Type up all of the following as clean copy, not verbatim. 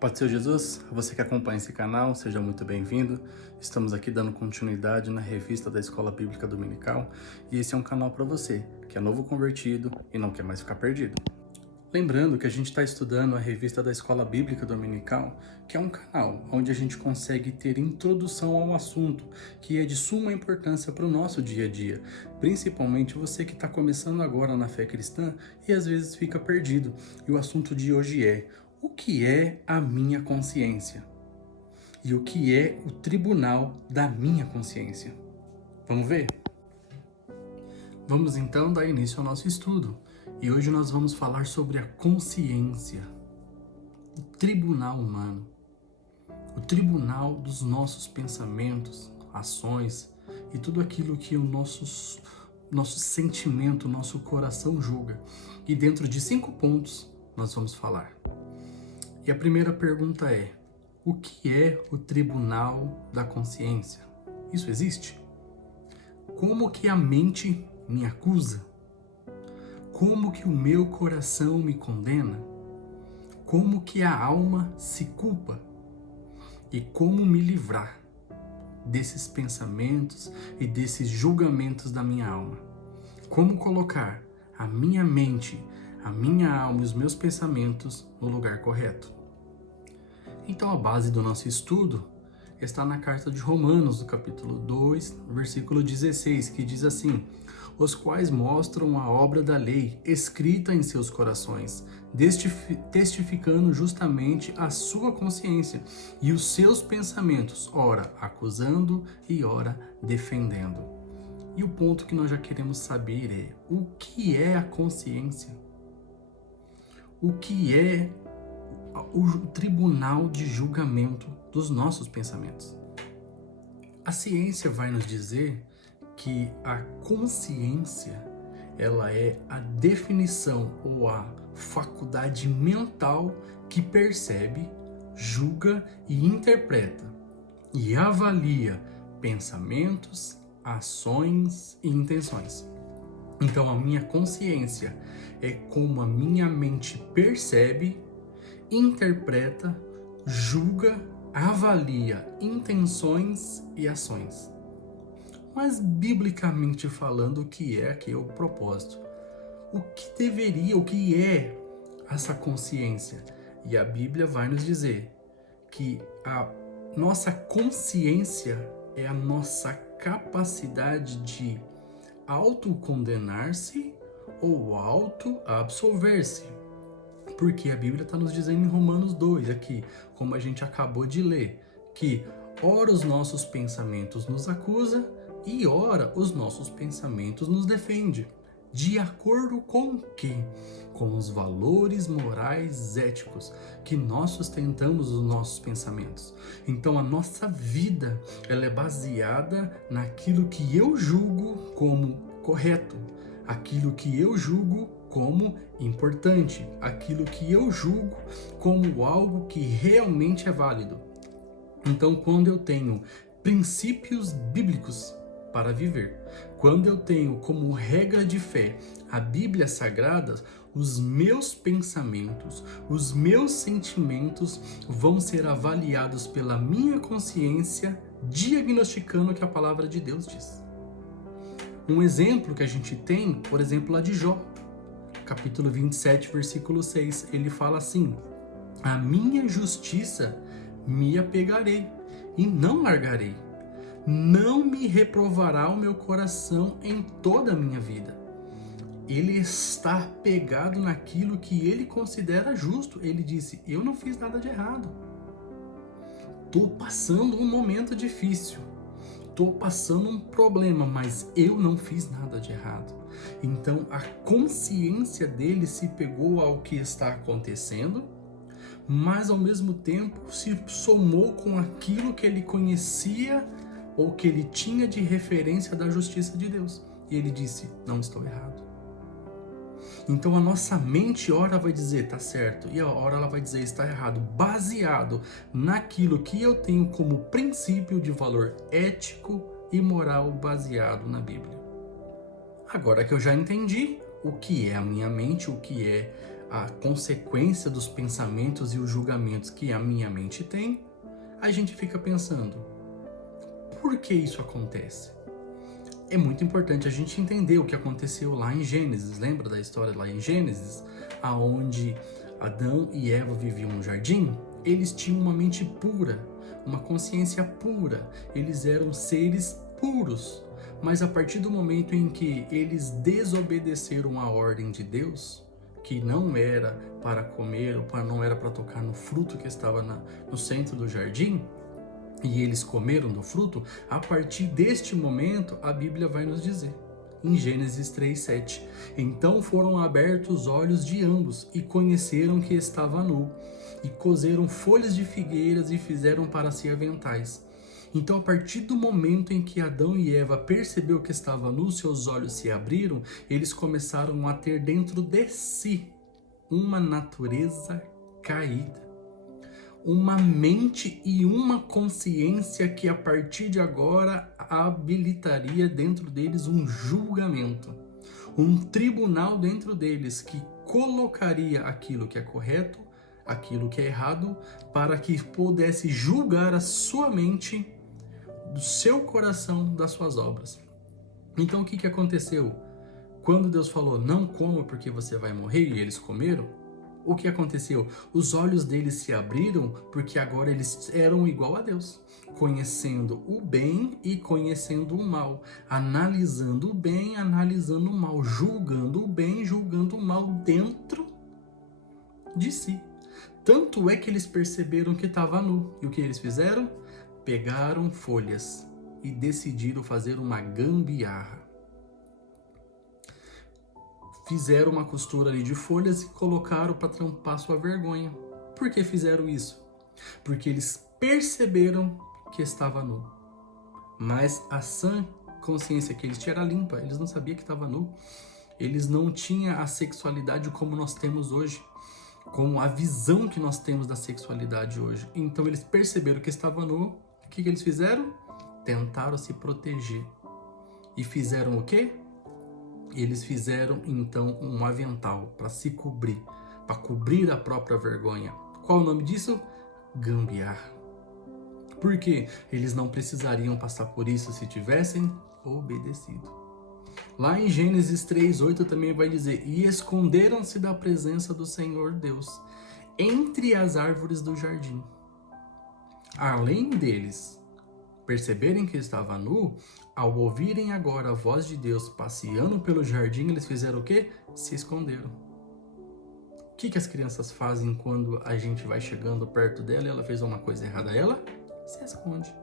Pode ser Jesus? Você que acompanha esse canal, seja muito bem-vindo. Estamos aqui dando continuidade na revista da Escola Bíblica Dominical e esse é um canal para você que é novo convertido e não quer mais ficar perdido. Lembrando que a gente está estudando a revista da Escola Bíblica Dominical, que é um canal onde a gente consegue ter introdução a um assunto que é de suma importância para o nosso dia a dia, principalmente você que está começando agora na fé cristã e às vezes fica perdido. E o assunto de hoje é: o que é a minha consciência? E o que é o tribunal da minha consciência? Vamos ver? Vamos então dar início ao nosso estudo. E hoje nós vamos falar sobre a consciência, o tribunal humano, o tribunal dos nossos pensamentos, ações e tudo aquilo que o nosso sentimento, nosso coração julga. E dentro de 5 pontos nós vamos falar. E a primeira pergunta é: o que é o tribunal da consciência? Isso existe? Como que a mente me acusa? Como que o meu coração me condena? Como que a alma se culpa? E como me livrar desses pensamentos e desses julgamentos da minha alma? Como colocar a minha mente, a minha alma e os meus pensamentos no lugar correto? Então a base do nosso estudo está na carta de Romanos, no capítulo 2, versículo 16, que diz assim: os quais mostram a obra da lei escrita em seus corações, testificando justamente a sua consciência e os seus pensamentos, ora acusando e ora defendendo. E o ponto que nós já queremos saber é: o que é a consciência? O que é o tribunal de julgamento dos nossos pensamentos? A ciência vai nos dizer que a consciência, ela é a definição ou a faculdade mental que percebe, julga e interpreta e avalia pensamentos, ações e intenções. Então a minha consciência é como a minha mente percebe, interpreta, julga, avalia intenções e ações. Mas biblicamente falando, o que é aqui o propósito? O que é essa consciência? E a Bíblia vai nos dizer que a nossa consciência é a nossa capacidade de autocondenar-se ou auto-absolver-se. Porque a Bíblia está nos dizendo em Romanos 2, aqui, como a gente acabou de ler, que ora os nossos pensamentos nos acusam e ora os nossos pensamentos nos defendem. De acordo com o quê? Com os valores morais éticos que nós sustentamos os nossos pensamentos. Então a nossa vida, ela é baseada naquilo que eu julgo como correto, aquilo que eu julgo como importante, aquilo que eu julgo como algo que realmente é válido. Então, quando eu tenho princípios bíblicos para viver, quando eu tenho como regra de fé a Bíblia Sagrada, os meus pensamentos, os meus sentimentos vão ser avaliados pela minha consciência, diagnosticando o que a palavra de Deus diz. Um exemplo que a gente tem, por exemplo, lá de Jó, capítulo 27, versículo 6, ele fala assim: a minha justiça me apegarei e não largarei. Não me reprovará o meu coração em toda a minha vida. Ele está pegado naquilo que ele considera justo. Ele disse: eu não fiz nada de errado. Estou passando um momento difícil. Estou passando um problema, mas eu não fiz nada de errado. Então a consciência dele se pegou ao que está acontecendo, mas ao mesmo tempo se somou com aquilo que ele conhecia ou que ele tinha de referência da justiça de Deus. E ele disse: não estou errado. Então a nossa mente ora vai dizer está certo e a hora ela vai dizer está errado, baseado naquilo que eu tenho como princípio de valor ético e moral baseado na Bíblia. Agora que eu já entendi o que é a minha mente, o que é a consequência dos pensamentos e os julgamentos que a minha mente tem, a gente fica pensando, por que isso acontece? É muito importante a gente entender o que aconteceu lá em Gênesis. Lembra da história lá em Gênesis? Aonde Adão e Eva viviam no jardim? Eles tinham uma mente pura, uma consciência pura. Eles eram seres puros. Mas a partir do momento em que eles desobedeceram a ordem de Deus, que não era para comer ou não era para tocar no fruto que estava no centro do jardim, e eles comeram do fruto, a partir deste momento a Bíblia vai nos dizer, em Gênesis 3:7, então foram abertos os olhos de ambos e conheceram que estava nu, e coseram folhas de figueiras e fizeram para si aventais. Então, a partir do momento em que Adão e Eva percebeu que estava nu, seus olhos se abriram, eles começaram a ter dentro de si uma natureza caída, uma mente e uma consciência que a partir de agora habilitaria dentro deles um julgamento, um tribunal dentro deles que colocaria aquilo que é correto, aquilo que é errado, para que pudesse julgar a sua mente, do seu coração, das suas obras. Então o que aconteceu? Quando Deus falou, não coma porque você vai morrer, e eles comeram, o que aconteceu? Os olhos deles se abriram porque agora eles eram igual a Deus, conhecendo o bem e conhecendo o mal, analisando o bem, analisando o mal, julgando o bem, julgando o mal dentro de si. Tanto é que eles perceberam que estava nu. E o que eles fizeram? Pegaram folhas e decidiram fazer uma gambiarra. Fizeram uma costura ali de folhas e colocaram para tampar sua vergonha. Por que fizeram isso? Porque eles perceberam que estava nu. Mas a sã consciência que eles tinham era limpa, eles não sabiam que estava nu. Eles não tinham a sexualidade como nós temos hoje, com a visão que nós temos da sexualidade hoje. Então eles perceberam que estava nu. O que eles fizeram? Tentaram se proteger. E fizeram o quê? Eles fizeram então um avental para se cobrir, para cobrir a própria vergonha. Qual o nome disso? Gambiarra. Por quê? Eles não precisariam passar por isso se tivessem obedecido. Lá em Gênesis 3:8 também vai dizer, e esconderam-se da presença do Senhor Deus entre as árvores do jardim. Além deles perceberem que estava nu, ao ouvirem agora a voz de Deus passeando pelo jardim, eles fizeram o quê? Se esconderam. O que as crianças fazem quando a gente vai chegando perto dela e ela fez uma coisa errada? Ela se esconde.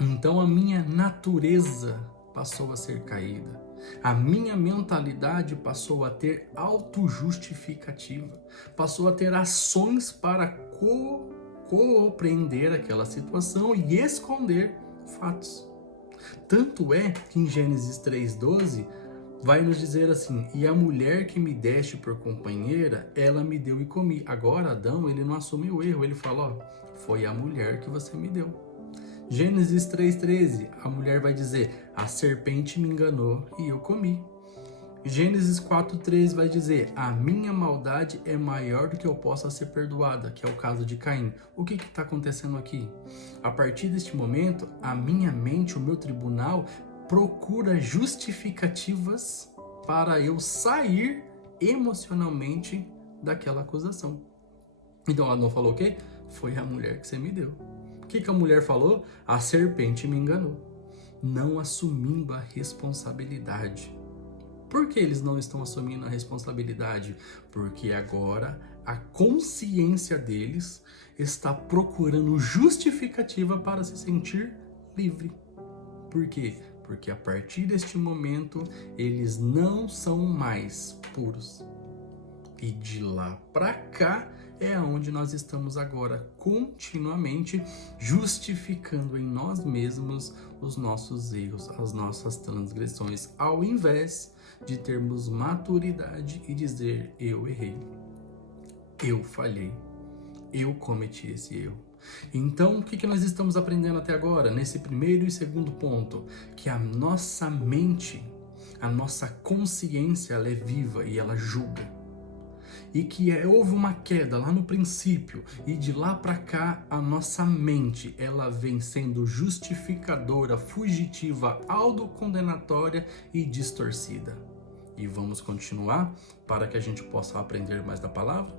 Então a minha natureza passou a ser caída. A minha mentalidade passou a ter autojustificativa. Passou a ter ações para compreender aquela situação e esconder fatos. Tanto é que em Gênesis 3:12 vai nos dizer assim, e a mulher que me deste por companheira, ela me deu e comi. Agora Adão, ele não assume o erro, ele fala, ó, foi a mulher que você me deu. Gênesis 3:13, a mulher vai dizer, a serpente me enganou e eu comi. Gênesis 4:3 vai dizer, a minha maldade é maior do que eu possa ser perdoada, que é o caso de Caim. O que está acontecendo aqui? A partir deste momento, a minha mente, o meu tribunal, procura justificativas para eu sair emocionalmente daquela acusação. Então ela não falou o quê? Foi a mulher que você me deu. O que a mulher falou? A serpente me enganou. Não assumindo a responsabilidade. Por que eles não estão assumindo a responsabilidade? Porque agora a consciência deles está procurando justificativa para se sentir livre. Por quê? Porque a partir deste momento eles não são mais puros. E de lá para cá é onde nós estamos agora continuamente justificando em nós mesmos os nossos erros, as nossas transgressões, ao invés de termos maturidade e dizer, eu errei, eu falhei, eu cometi esse erro. Então, o que nós estamos aprendendo até agora? Nesse primeiro e segundo ponto, que a nossa mente, a nossa consciência, ela é viva e ela julga. e que houve uma queda lá no princípio e de lá para cá a nossa mente ela vem sendo justificadora, fugitiva, autocondenatória e distorcida. E vamos continuar para que a gente possa aprender mais da palavra?